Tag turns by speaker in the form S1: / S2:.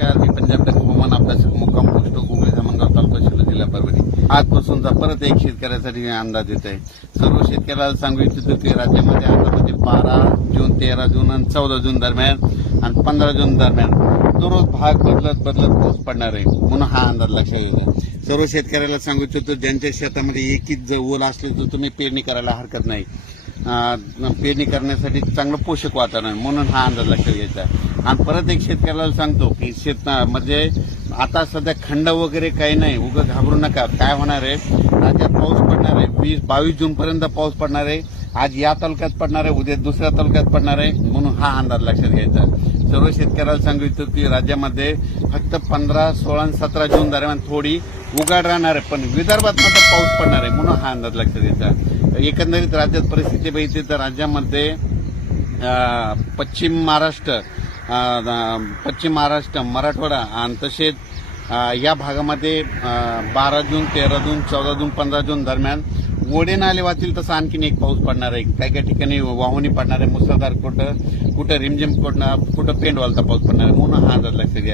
S1: नमस्कार मी पंजाब डक हवामान अभ्यासक मुक्काम पोस्ट गुंगळे धामणगाव तालुका शिल्लक जिल्हा परभणी. आजपासूनचा परत एक शेतकऱ्यासाठी अंदाज येत आहे. सर्व शेतकऱ्याला सांगू इच्छितो की राज्यामध्ये आतामध्ये बारा जून तेरा जून आणि चौदा जून दरम्यान आणि पंधरा जून दरम्यान दररोज भाग बदलत बदलत पाऊस पडणार आहे म्हणून हा अंदाज लक्षात येतो. सर्व शेतकऱ्याला सांगू इच्छितो ज्यांच्या शेतामध्ये एकच जर ओल असले तर तुम्ही पेरणी करायला हरकत नाही. पेरणी करण्यासाठी चांगलं पोषक वातावरण आहे म्हणून हा अंदाज लक्षात घ्यायचा आहे. आणि परत एक शेतकऱ्याला सांगतो की शेत म्हणजे आता सध्या खंड वगैरे काही नाही. उगं घाबरू नका. काय होणार आहे? राज्यात पाऊस पडणार आहे. वीस बावीस जून पर्यंत पाऊस पडणार आहे. आज या तालुक्यात पडणार आहे. उद्या दुसऱ्या तालुक्यात पडणार आहे. म्हणून हा अंदाज लक्षात घ्यायचा. सर्व शेतकऱ्याला सांगू इच्छितो की राज्यामध्ये फक्त पंधरा सोळा आणि सतरा जून दरम्यान थोडी उघाड राहणार आहे. पण विदर्भात मात्र पाऊस पडणार आहे म्हणून हा अंदाज लक्षात घ्यायचा. एकंदरीत राज्यात परिस्थिती बघितली तर राज्यामध्ये पश्चिम महाराष्ट्र पश्चिम महाराष्ट्र मराठवाडा आणि तसेच या भागामध्ये बारा जून तेरा जून चौदा जून पंधरा जून दरम्यान ओढे नाले वाचतील तसं आणखीन एक पाऊस पडणार आहे. काही काही ठिकाणी वाहुनी पडणार आहे. मुसळधार कुठं कुठं रिमझिम कुठं कुठं पेंडवालचा पाऊस पडणार आहे. म्हणून हा अंदाज लक्षात घ्या.